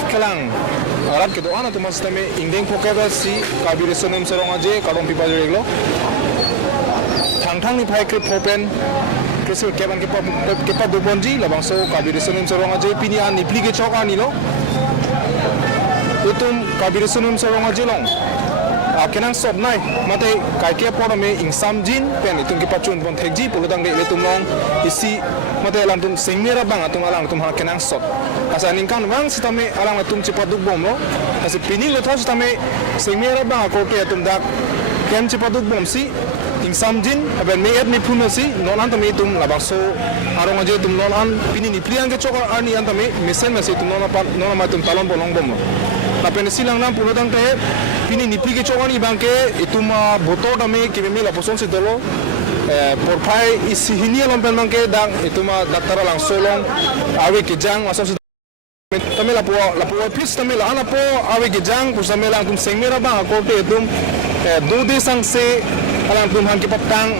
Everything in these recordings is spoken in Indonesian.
KYF kelang alat ke doa na tu mas tame indeng pokeba si Karbi resonem serong aje kadong pipa reglo thang ni phai krip open kesul keban kepa dobonji labang so Karbi resonem serong aje pinian ni pli ke choka ni lo utum Karbi resonem serong aje long kenang sop nai mate kai ke por me insam jin pen itung ki pachun pon thekji polodang de letum long isi mate alam tum Sengme rapbang atung alang tum ha kenang sop asa ningkan wang sitame alang atum cipaduk bom lo asa pini lo thos tame Sengme rapbang ko ke atum dak kem cipaduk bom si insam jin aben me et ni phun si nonan tame tum labang so arong aje tum nonan pini ni pliang ke chokar ani antame mesen me si tum nona ma tum talon bolong bom tapi silang nam polodang te pini nipi ke chokani bangke itu ma botol dame kibemi la poson si dolo por pai isi hini alam pen bangke dang itu ma daktara lang solong awe ke jang asam si tame la po pis tame la ana po awe ke jang pusame lang tum Sengme rapbang ko te tum do de sang se alang tum han ke patang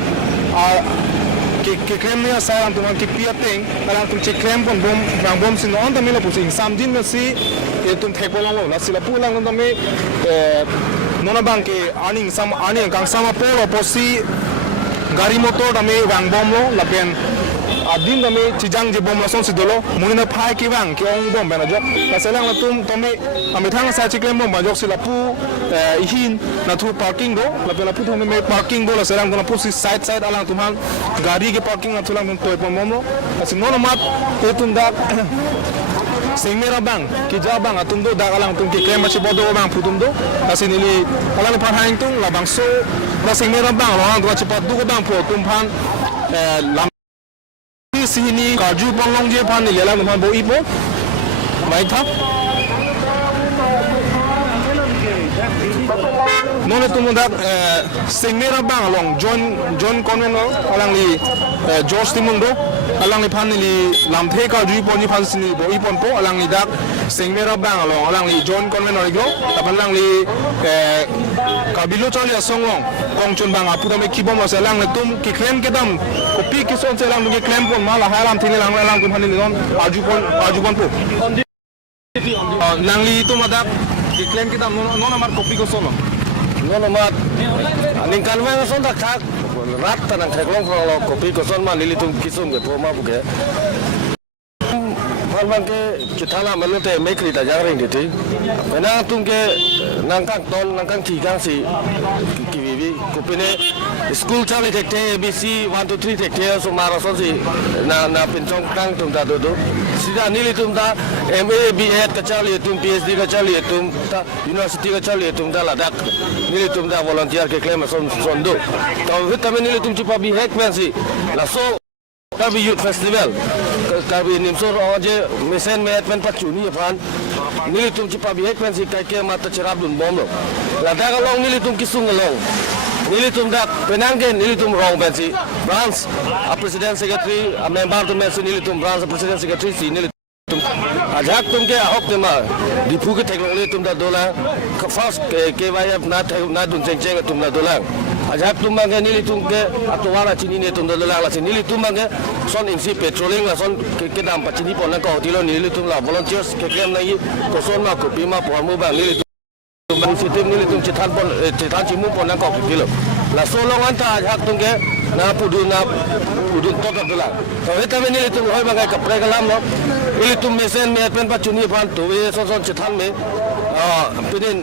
ke krem ni asa alang tum han ke piateng alang tum che krem pon bom si no on tame la pusin samdin me si tum thekbolang lo nasila pulang tame nona bangke aning kang sama polo posi gari motor dame wang bom lo lapen adin dame cijang je bom la son si dolo munina phai ki wang ki ong bom bana jok kaselang la tum tome amithang sa chiklem bom ba jok sila pu ihin na thu parking do lapen la pu thome me parking do la selang na pu si side alang tumhan gari ke parking na thulang toy pom lo kasi nona mat tum da Sengme rapbang kijabang atum do dakalang tum ki krem machi bodo bang putum do kasi nili alang pan haing tung labang so na Sengme rapbang lo hang cepat du bang po tum pan lam sini kaju ponglong je pan nili alang pan bo ipo mai thap nona tum dak Sengme rapbang long John Convent alang li George Timundo alang ni pan ni lamthe ka ju pon ni pan sini bo ipon po alang ni dak Sengme rapbang along alang ni John Convent origlo tapan alang ni kabilo chali asong long kong chun bang apu dame kibom lo selang le tum ki claim ke dam kopi ki son selang ki claim pon mala halam thini lang tum pan ni non aju pon po nang li tum adak ki claim ke dam non amar kopi ko son non amar ning kan wa son dak thak rat tanang theklong lo kopi ko son ma lili tum kisum ke po ma buke man ke kithala melote mekri ta jang ring diti mena tum ke nangkang ton nangkang thigang si kiwi kopine school chali thekte abc 1 2 3 thekte so mara so si na pinchong tang tum ta do sida nili tum ta ma B.Ed ka chali tum PhD ka chali tum ta university ka chali tum ta ladak nili tum ta volunteer ke claim son do to vitamin nili tum chipa bi hek pensi la so Karbi Youth Festival Karbi nimsor aje mesen me pen pachuni fan nili tum chipa bi hek pensi kai ke mata cherab dun bom lo la da long nili tum kisung long nili tum dak penanggen nili tum rong pensi branch a president secretary a member to mes nili tum branch president secretary si nili tum ajak tum ke ahok te ma dipu ke teknologi tum da dola first KYF na dun ceng tum da dola ajak tum mangi nili tum ke atwara chini ne tum da dola la nili tum mangi son insi patrolling la son ke dam pa chini pon na ko tilo nili tum la volunteers ke kem na yi ko son ma ko pima po mu ba nili tum sitem nili tum chitan chimu pon na ko tilo la so long anta ajak tum ke na pudun to ta dola to eta nili tum hoi ba ka pre kalam no nili tum mesen me pen pa chuni pan to we son chitan me pinin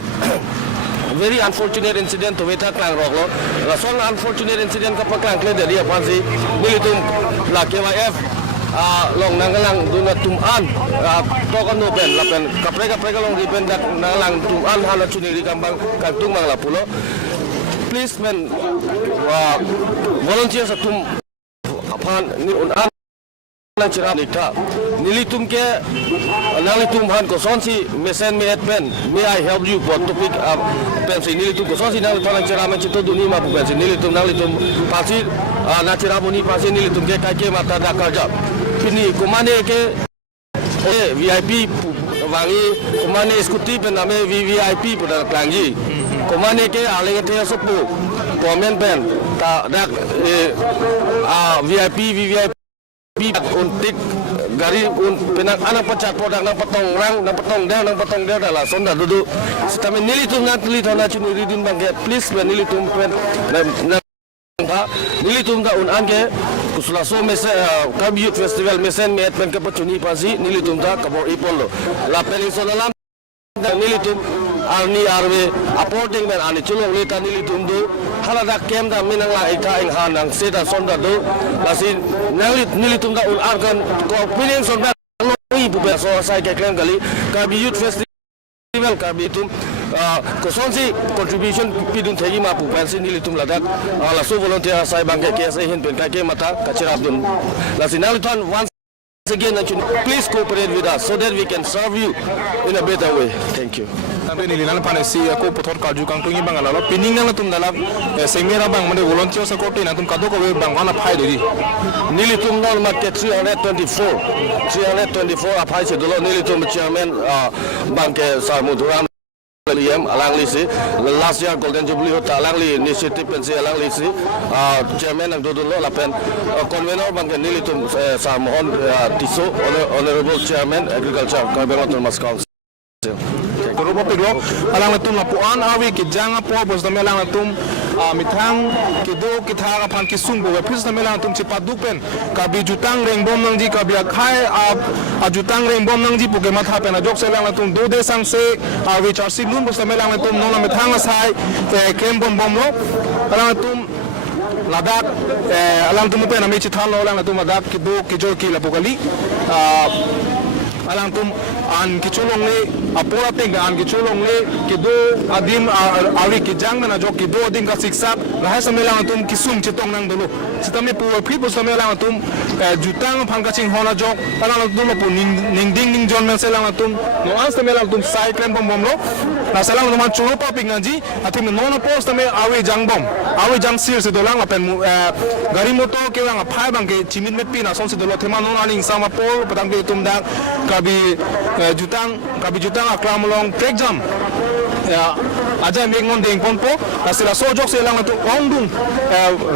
very unfortunate incident to weta klang roklo la son unfortunate incident ka paklang kle dia pansi nili tum la KYF long nangalang duna tum an to kan no pen la pen kapre ka long ripen dak nangalang tum an hala chuni ri kambang ka tum mang la pulo please men volunteers tum apan ni un an nang chira nikta nili tum ke nali tum han ko sonsi mesen me et pen may I help you for topic pen si nili tum ko sonsi nali palang chira men chito duni ma pen si nili tum pasi na chira buni pasi nili tum ke kai ke mata da karja pini kumane ke VIP wangi kumane skuti pen name VIP pada plangi kumane ke ale ke te sopu pomen pen ta dak VIP untik gari penang anak pecah podang nang patong rang nang patong dia adalah sonda duduk setamen nilitum natli thana chuni ridin bangke please ben nilitum pen nilitum da un ange kusula so mese Karbi Youth Festival mesen met pen ke pachuni pasi nilitum da kabor ipolo la peninsula lam nilitum arni arwe apporting men ani chulong leta nilitum do halada kem da minang la ita ing hanang seda sonda do lasin nilitum da un arkan ko opinion sonda ibu so sai ke klem kali Karbi Youth Festival Karbi tum ko sonsi contribution pidun thegi ma pu pensin nilitum ladak la so volunteer sai bangke ke sai hin pen ka ke mata kachirab dun lasin naliton once again please cooperate with us so that we can serve you in a better way. Thank you. Tapi ni lilan panasi aku pothor kaju kang tungi bang alalo pining nang tum dalak Sengme bang mane volunteer sa kote na tum kado ko bang wana phai dodi nilitum nol market 324 aphai se dolo nilitum chairman bang ke sarmuduram alang lisi last year golden jubilee hota alang li initiative pensi alang lisi chairman ang dodolo lapen convener bang nilitum sarmohon tiso honorable chairman agriculture Karbi Anglong Council. Grupo piglo alang natum lapuan awi ki janga po bos na melang natum mitang kido kitha ka pan kisung bo phis na melang natum chipadupen kabi jutang reng bom nang ji kabi khai a jutang reng bom nang ji puke matha pen jok selang natum do de sang se awi charsi lun bos na melang natum nona mitang sai kem bom bom lo alang natum ladak alang tum pen ami chithal lo alang natum ladak kido kijo ki lapukali alang tum an kichulong le apora tenga an kichulong le kido adim awi kijang na jo kido adim ka siksak rahai samelang tum kisum chitong nang dolo sitame pu phi bo samelang tum jutang phangka ching hona jo alang tum pu ning ding ning jon men selang tum no an samelang tum cyclen bom bom lo na selang tum chulo pa ping ji atim no na post me awi jang bom awi jang sir se dolang apen gari moto ke wang phai bang ke chimin met pi na son se dolo thema no aling sama pol padang ke tum dak Karbi jutang aklamolong trek jam ya aja mengon deng ponpo asila sojok selang tu ondung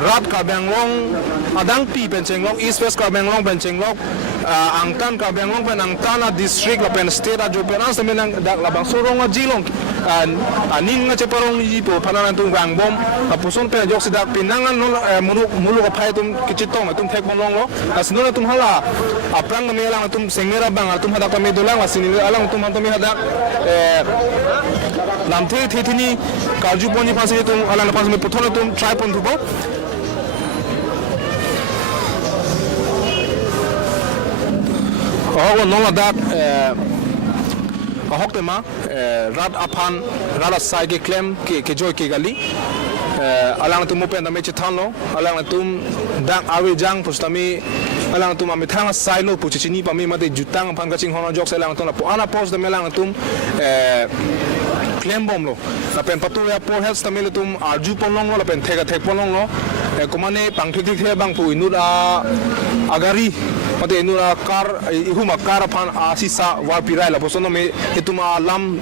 rat Karbi Anglong adang pi pencenglong east west Karbi Anglong pencenglong angtan Karbi Anglong pen angtana district la pen state ajo penas temenang dak labang sorong ajilong aning nga ceparong ipo pananan tung gangbom puson pen jok sidak pinangan no mulu ka phai tum kichitong tum thek bolong lo asno tum hala aprang na melang tum Sengme bang tum hadak me dolang asini alang tum hanto me hadak namthe thethini kaju poni pasi tum alang pas me puthona tum try pon thubo oh no hadak hok tema rat aphan rala sai ke claim ke joy ke gali alang tum pen da me chithan lo alang tum dak awi jang pustami alang tum ami thang sai lo puchini pa mi mate jutang phan ka ching hono jok sai lang tum la po ana post da me lang tum claim bom lo la pen patu ya por health tamil tum arju ponlong lo la pen thega thek ponlong lo komane pangthik the bang pu inut agari mate inura kar ihuma kar phan asisa war pirai la bosono me ituma lam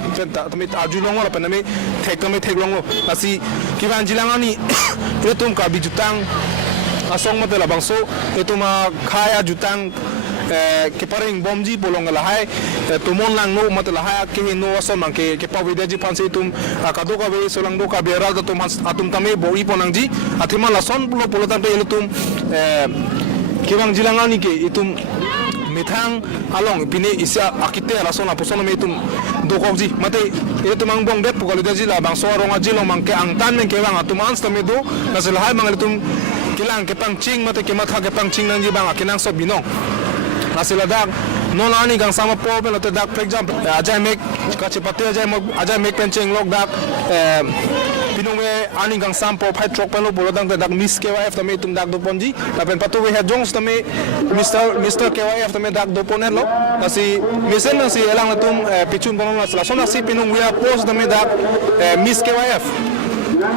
tamit arju long la pen me thek long lo asi kiban jilangani itum ka bijutang asong mate la bangso ituma khaya jutang ke paring bomji bolong la hai tumon lang no mat la hai ke no aso mang ke pawida ji phanse tum kado ka be solang do ka be ra da tum atum tame boi ponang ji athima la son pulo pulo tan be tum kibang jilangani ke itum mithang along pine isa akite la sona posono me tum do kokji mate itumang bong det pukol da ji la bang so ronga jilong mang ke ang tan men ke bang atum ans tame do na sel hai mang tum kilang ke pang ching mate ke matha ke pang ching nang ji bang akinang so binong asila dak non ani gang sama po pe lote dak for example aja mek ka chepate aja mek pencheng lok dak pinungwe ani gang sam po phai trok pelo bolo dang dak miss KYF tame tum dak do ponji la pen patu we ha jongs tame Mr KYF tame dak do poner lo asi misen nasi elang tum pichun bonon la sona si pinung we post tame dak miss KYF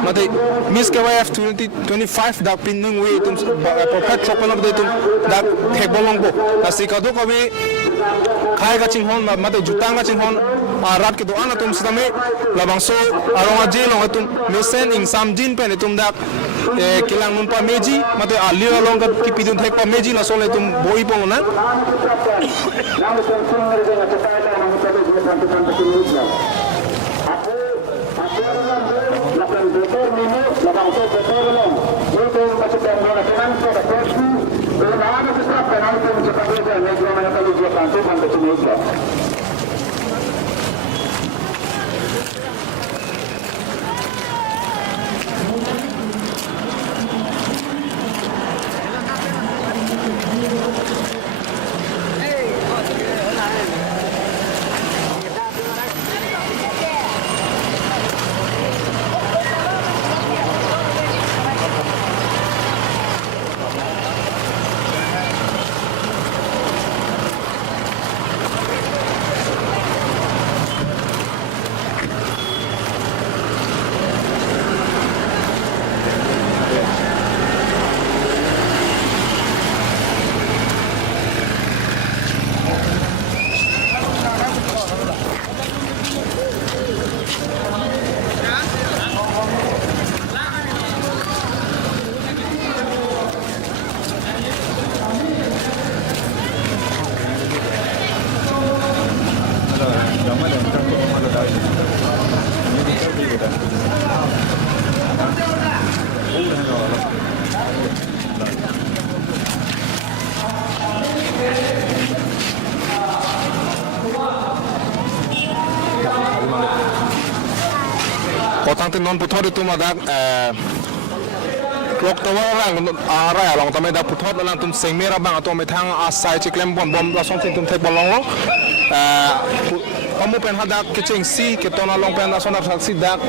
mate miss KYF 2025 dak pinung we tum po phai trok pelo de tum dak thek bolong bo asi kado ka we khai ka ching hon mate jutang ka ching hon rat ke doan atum sidame labang so arong ajilong atum mesen insam jin pen atum dak kilang nun pa meji mate ali along ka kipidun thek pa meji la so le tum boi pong na Kotang tin non puthot itu madak klok tawa orang arai along tamai dak puthot alang tum sengme rapbang atom methang asai chiklem bom bom la song tum thek bolong kamu pen hadak kecing si ketona long pen asona saksi dak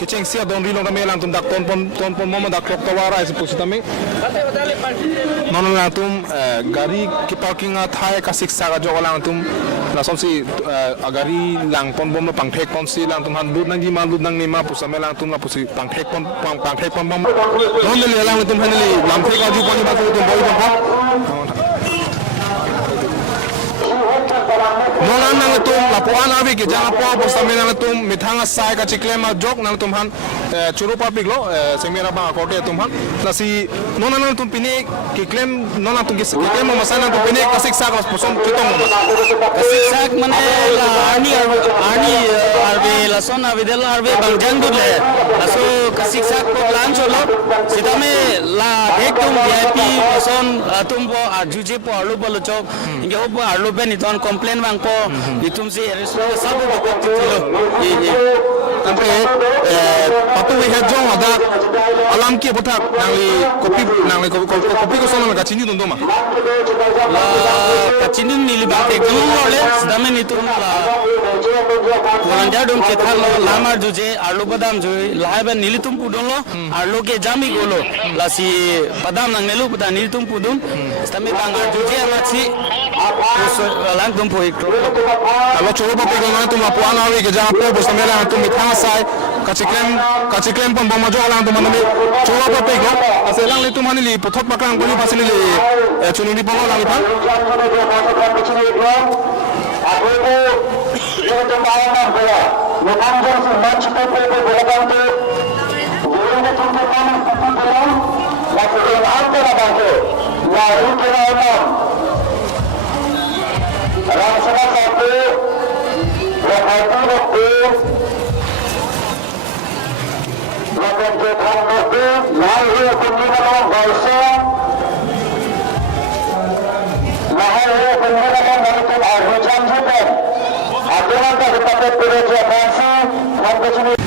kecing si adon rilong tamai alang tum dak ton pon mom dak klok tawa arai sepusi tamai non alang tum gari ki parking thai ka siksa ga jog alang tum la som si agari lang pon bom pang thek pon si lang tum han lut nang ji ma lut nang ni ma pusa me lang tum la pusi pang thek pon bom non le lang tum han li lam thek ga ju pon ba tum boi bom non nang tum la puan abi ke jang po pusa me nang tum mithanga sai ka chiklema jok nang tum han churu papik lo sengme rapbang kote tum han la si non nang tum pine ki claim non nang tum ki claim ma sana tum pine ka siksa ka poson kitong शिक्षक मने आर्नी आर्वे लसन आवेदल आर्वे बंजन दुले असो शिक्षक को प्लान चलो सीधा में ला देख तुम वीआईपी लसन तुम वो आजुजे पो आलू बोलो चौक इनके वो आलू पे नितोन कंप्लेन बांग पो नितुम से रेस्टो सब वो को ये tampe patu we ha jong ada alam ki botak nangli kopi ko sono ka chini dondoma la kacini nili bate gulung lole सीधा में नितुम ला पुरंजा डोम के था लो लामार जुजे आलू बदाम जो लाहे बे नीली तुम पुडों लो आलू के जामी गोलो लासी बदाम नंग नेलू बदा नीली तुम पुडों सीधा बांगा जुजे अलाची lang तुम पोई alo choro pa pego na tum apuan awi ke jang po bos mela tum mithang sai kachiklem pon bom jo lang tum manami choro pa pego ase lang le tum hani li pothot pakang goli pasili li chununi pon lang pa Raksasa satu, Rakatu waktu, Rakatu waktu, Lalu pemilihan bangsa, Lalu pemilihan dari Arhujan juga. Adalah dari paket pekerja bangsa, sampai sini.